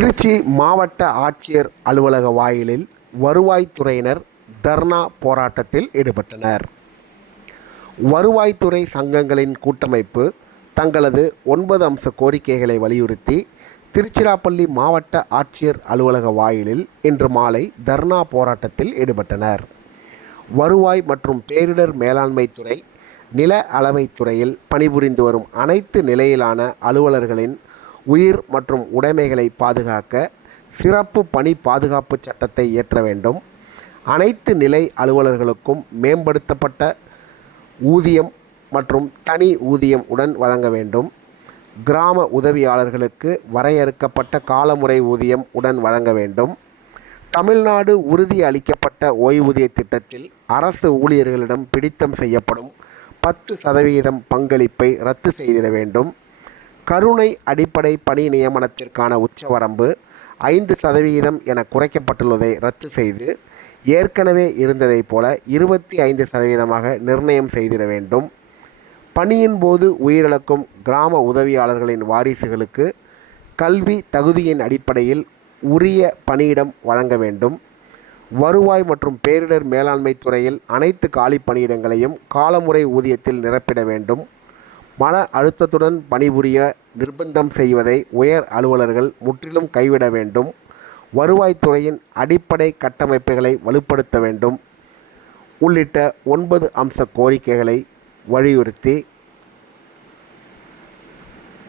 திருச்சி மாவட்ட ஆட்சியர் அலுவலக வாயிலில் வருவாய்த்துறையினர் தர்ணா போராட்டத்தில் ஈடுபட்டனர். வருவாய்த்துறை சங்கங்களின் கூட்டமைப்பு தங்களது 9 அம்ச கோரிக்கைகளை வலியுறுத்தி திருச்சிராப்பள்ளி மாவட்ட ஆட்சியர் அலுவலக வாயிலில் இன்று மாலை தர்ணா போராட்டத்தில் ஈடுபட்டனர். வருவாய் மற்றும் பேரிடர் மேலாண்மை துறை, நில அளவைத்துறையில் பணிபுரிந்து வரும் அனைத்து நிலையிலான அலுவலர்களின் உயிர் மற்றும் உடைமைகளை பாதுகாக்க சிறப்பு பணி பாதுகாப்பு சட்டத்தை இயற்ற வேண்டும். அனைத்து நிலை அலுவலர்களுக்கும் மேம்படுத்தப்பட்ட ஊதியம் மற்றும் தனி ஊதியம் உடன் வழங்க வேண்டும். கிராம உதவியாளர்களுக்கு வரையறுக்கப்பட்ட காலமுறை ஊதியம் உடன் வழங்க வேண்டும். தமிழ்நாடு உறுதி அளிக்கப்பட்ட ஓய்வூதிய திட்டத்தில் அரசு ஊழியர்களிடம் பிடித்தம் செய்யப்படும் 10% பங்களிப்பை ரத்து செய்திட வேண்டும். கருணை அடிப்படை பணி நியமனத்திற்கான உச்சவரம்பு 5% என குறைக்கப்பட்டுள்ளதை ரத்து செய்து ஏற்கனவே இருந்ததைப் போல 25% நிர்ணயம் செய்திட வேண்டும். பணியின் போது உயிரிழக்கும் கிராம உதவியாளர்களின் வாரிசுகளுக்கு கல்வி தகுதியின் அடிப்படையில் உரிய பணியிடம் வழங்க வேண்டும். வருவாய் மற்றும் பேரிடர் மேலாண்மை துறையில் அனைத்து காலி பணியிடங்களையும் காலமுறை ஊதியத்தில் நிரப்பிட வேண்டும். மன அழுத்தத்துடன் பணிபுரிய நிர்பந்தம் செய்வதை உயர் அலுவலர்கள் முற்றிலும் கைவிட வேண்டும். வருவாய்த்துறையின் அடிப்படை கட்டமைப்புகளை வலுப்படுத்த வேண்டும் உள்ளிட்ட 9 அம்ச கோரிக்கைகளை வலியுறுத்தி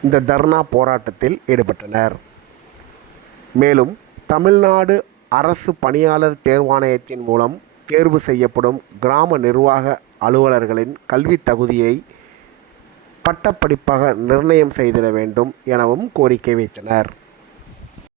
இந்த தர்ணா போராட்டத்தில் ஈடுபட்டனர். மேலும் தமிழ்நாடு அரசு பணியாளர் தேர்வாணையத்தின் மூலம் தேர்வு செய்யப்படும் கிராம நிர்வாக அலுவலர்களின் கல்வி தகுதியை பட்டப்படிப்பாக நிர்ணயம் செய்திட வேண்டும் எனவும் கோரிக்கை வைத்தனர்.